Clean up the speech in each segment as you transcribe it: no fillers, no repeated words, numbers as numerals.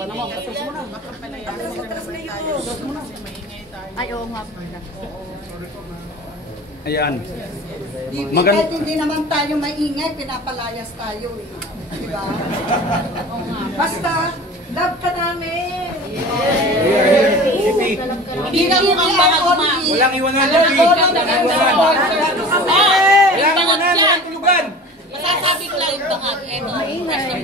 pa naman, tapos mo na. Baka palayasin na naman tayo kasi maingay tayo. Ay, oo nga po. Ayan. Hindi naman tayo maingay, pinapalayas tayo eh. Diba? Basta, love ka namin! Hindi ka mukhang bangag, ma. Walang iwanan na, walang iwanan, tulugan. Masasabi ko lang yung bangag.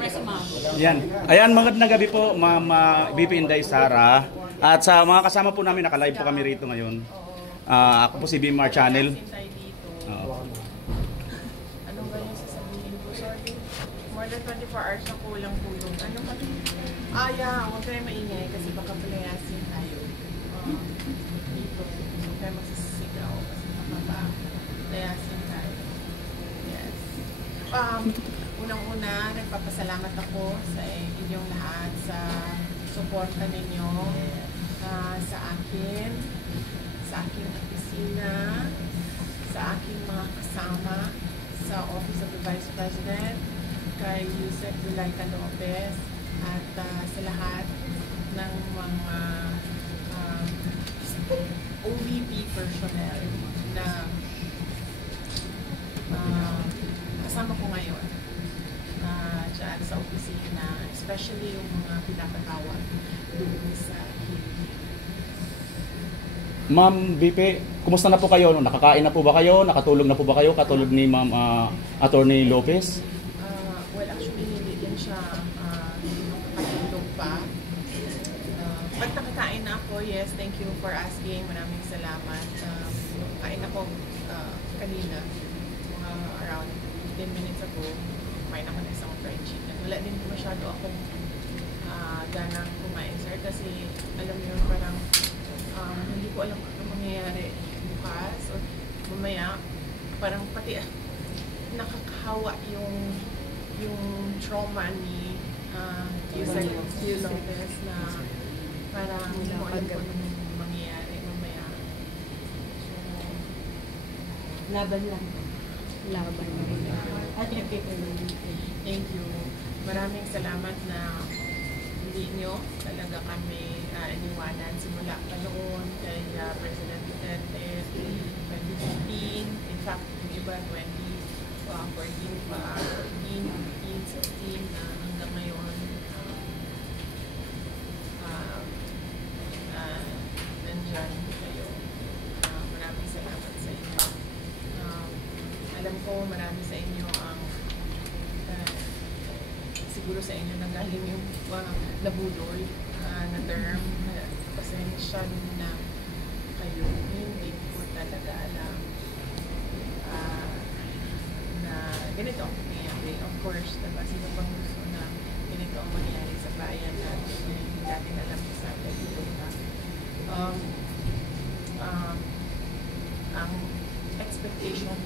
Rest, ma. Yan. Ayan, magandang gabi po, Ma'am BP Inday Sara. At sa mga kasama po namin, naka-live po kami rito ngayon. Ako po si BMR Channel. Ano ba yung sasabihin ko? Sorry. More than 24 hours na kulang tulong. Ano ba? Huwag kayo maingay kasi baka palayasin tayo. Dito. Huwag kayo magsisigaw kasi baka palayasin tayo. Yes. Unang-una, nagpapasalamat ako sa inyong lahat sa suporta ninyo sa akin, sa aking opisina, sa aking mga kasama sa Office of the Vice President, kay Yusek Dulaita Lopez, at sa lahat ng mga OVP personnel na kasama ko ngayon dyan sa opisina, especially yung mga pinapatawag doon sa Ma'am BP, kumusta na po kayo? Nakakain na po ba kayo? Nakatulog na po ba kayo? Katulog ni Ma'am Attorney Lopez? Well, actually, hindi din siya nakatulog pa. Pag nakakain na ako, yes, thank you for asking. Maraming salamat. Kain ako kanina, mga around 10 minutes ago. Kumain ako ng isang fried chicken. Wala din masyado akong ganang kumain, sir, kasi alam niyo, parang hindi ko alam ano mangyayari bukas o mamaya. Parang pati nakakahawa yung trauma ni Yusek Lopez na parang hindi mo alam kung anong mangyayari mamaya. So, Laban lang. Laban lang. Thank you. Maraming salamat na hindi nyo talaga kami iniwanan simula pa noon kay President Duterte 2015, in fact yung iba 2014 pa, 14, 15, 16 na hanggang ngayon nandyan kayo. Maraming salamat sa inyo. Alam ko marami sa inyo ang siguro sa inyo nanggaling yung nabudol na term, pasensya na kayo. Hindi ko talaga alam na ganito ang mangyayari. Of course, diba, sino bang gusto na ganito ang mangyayari sa bayan natin na hindi natin alam sa dito na ang expectation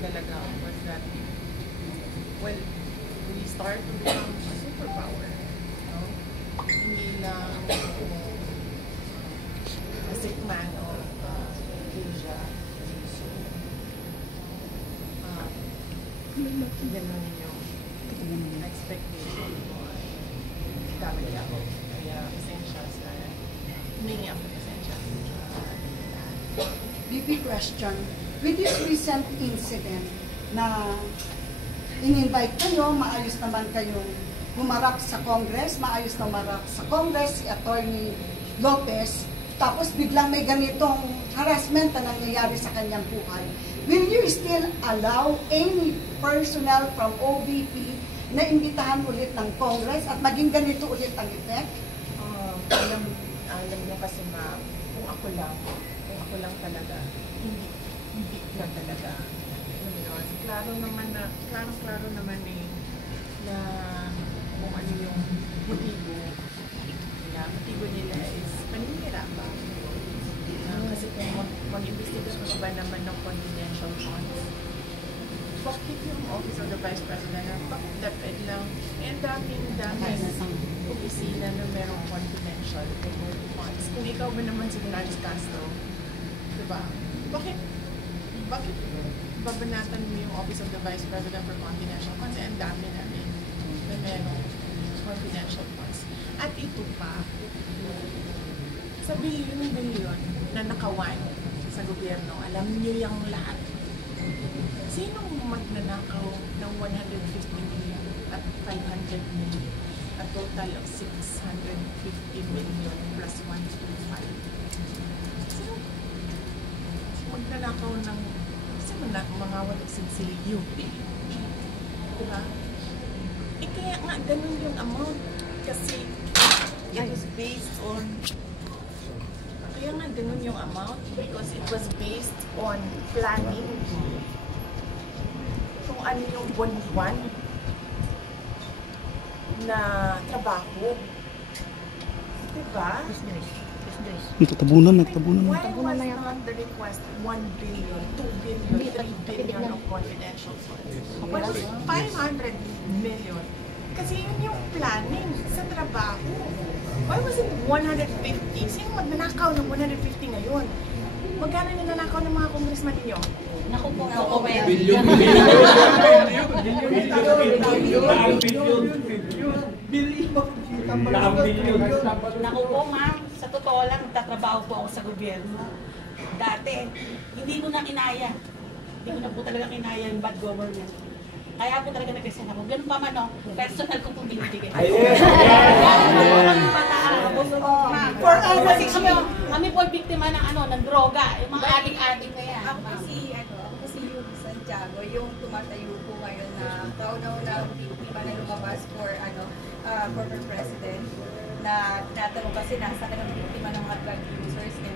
talaga was that, well, we start to become a superpower. No? Hindi lang a sick man of Asia. So, ganun yung expectation ko. Kamali ako. Kaya pasensya sa humingi ako pasensya. BP question, with this recent incident na in-invite kayo, maayos naman kayong humarap sa Congress, maayos na humarap sa Congress si Attorney Lopez, tapos biglang may ganitong harassment na nangyayari sa kanyang buhay. Will you still allow any personnel from OVP na imbitahan ulit ng Congress at maging ganito ulit ang effect? Alam mo kasi, ma'am, kung ako lang talaga, hindi na talaga. Klaro naman na kung ano yung motibo nila. Motibo nila is paninirapa. Kasi kung mag-investiga ka ba naman ng confidential funds, bakit yung Office of the Vice President na bakit dapat lang, ang daming opisina na merong confidential funds. Kung ikaw ba naman si Raj Castro, diba? Bakit babanatan mo yung Office of the Vice President for confidential funds? Ang dami namin na merong confidential funds. Sa bilyon-bilyon na nakawan sa gobyerno, alam niyo yung lahat. Sinong magnanakaw ng 150 million at 500 million? A total of 650 million plus 125. Sino magnanakaw ng mga walang sinsilyo? Diba? Eh kaya nga, ganun yung amount. Kasi it was based on kaya nga ganun yung amount because it was based on planning kung ano yung buwan-buwan na trabaho. Diba? Nagtatabunan. Why was not the request 1 billion, 2 billion, 3 billion of confidential funds? Why was it 500 million? Kasi yun yung planning sa trabaho. Why was it 150? Sino magnanakaw ng 150 ngayon? Magkano ninanakaw ng mga congressman ninyo? Naku po, ma'am. Naku po, ma'am. Sa totoo lang, nagtatrabaho po ako sa gobyerno. Dati, hindi ko na kinaya. Hindi ko na po talaga kinaya yung bad government. Kaya po talaga nag-resign ako. Ganun pa man, no? Personal ko po binibigay. Kami po biktima ng ng droga, yung mga adik-adik na yan. Ako po si Yubi Santiago, yung tumatayo po ngayon na kauna-una biktima na lumabas for former president na tinatanong kasi nasa ka ng biktima ng mga drug users na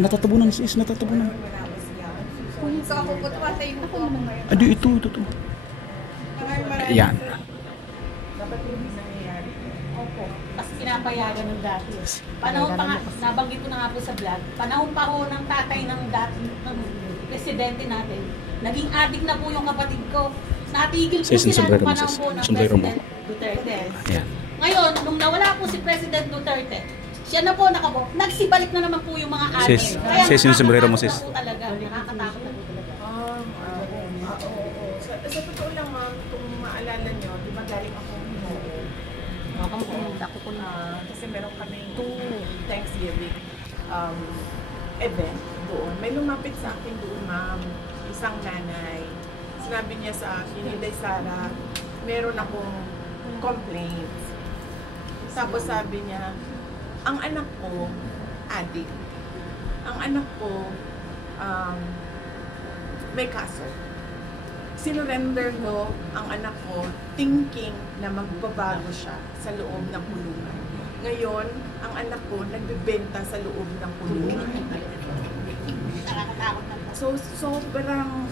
Natatabunan sis, natatabunan. So ako po tumatayo po ako ngayon. Adi, ito. Ayan. Dapat hindi nangyayari. Opo. Kasi pinapayagan ng dati. Panahon pa nga, nabanggit ko na nga po sa vlog, panahon pa ho ng tatay ng presidente natin. Naging adik na po yung kapatid ko. Natigil po sila ng panahon po ng President Duterte. Ayan. Ngayon, nung nawala po si President Duterte, siya na po nakabo. Nagsibalik na naman po yung mga adik. Sis, yung sombrero mo, sis. Nakakatakot na po talaga. Nakakatakot na po talaga. Sa totoo lang, ma'am, kung maalala nyo, di ba galing ako kasi meron kami Thanksgiving event doon. May lumapit sa akin doon, ma'am, isang nanay. Sinabi niya sa akin, Inday Sara, meron akong complaints. Tapos sabi niya, ang anak ko, addict. Ang anak ko, may kaso. Sinurrender ko ang anak ko thinking na magbabago siya sa loob ng kulungan. Ngayon, ang anak ko nagbebenta sa loob ng kulungan. So, sobrang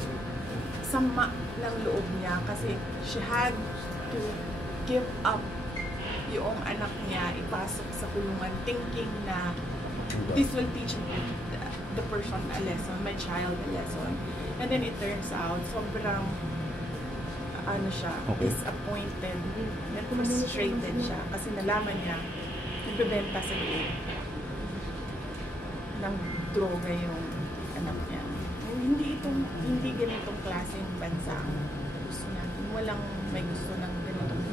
sama ng loob niya kasi she had to give up yung anak niya, ipasok sa kulungan thinking na this will teach the person a lesson, my child a lesson. And then it turns out, sobrang disappointed, frustrated siya kasi nalaman niya nagbebenta sa loob ng droga yung anak niya. Hindi ganitong klaseng bansa ang gusto natin. Walang may gusto ng ganitong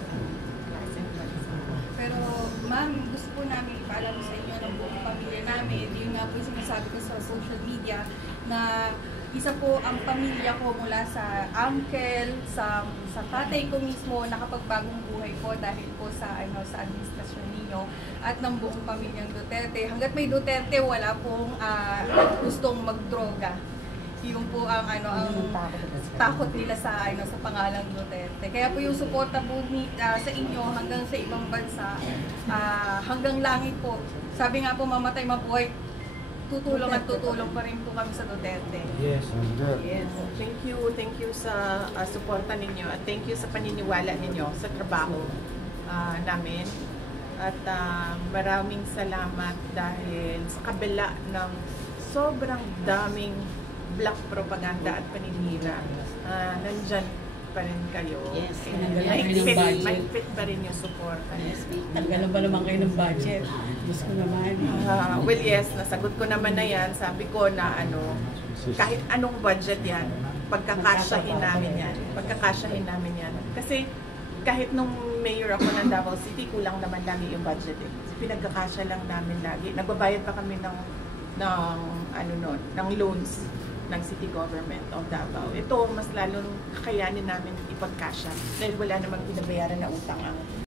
klaseng bansa. Pero ma'am, gusto po namin ipaalam sa inyo ng buong pamilya namin. Yun nga po yung sinasabi ko sa social media na isa po ang pamilya ko mula sa uncle, sa tatay ko mismo, nakapagbagong buhay po dahil po sa administrasyon ninyo at ng buong pamilyang Duterte. Hanggat may Duterte, wala pong gustong magdroga. Yun po ang takot nila sa pangalang Duterte. Kaya po yung suporta po sa inyo hanggang sa ibang bansa, hanggang langit po. Sabi nga po, mamatay mabuhay, tutulong at tutulong pa rin po kami sa Duterte. Yes. Thank you sa suporta ninyo at thank you sa paniniwala ninyo sa trabaho namin. At maraming salamat dahil sa kabila ng sobrang daming black propaganda at paninira, nandyan pa rin kayo. Yes, mahigpit pa rin yung suporta. Yes, talaga ba naman kayo ng budget? Gusto ko naman. Well, yes, nasagot ko naman na yan. Sabi ko na kahit anong budget yan, pagkakasyahin namin yan. Kasi kahit nung mayor ako ng Davao City, kulang naman lagi yung budget eh. Pinagkakasya lang namin lagi. Nagbabayad pa kami ng loans ng city government of Davao. Ito, mas lalong kakayanin namin ipagkasya dahil wala namang binabayaran na utang ang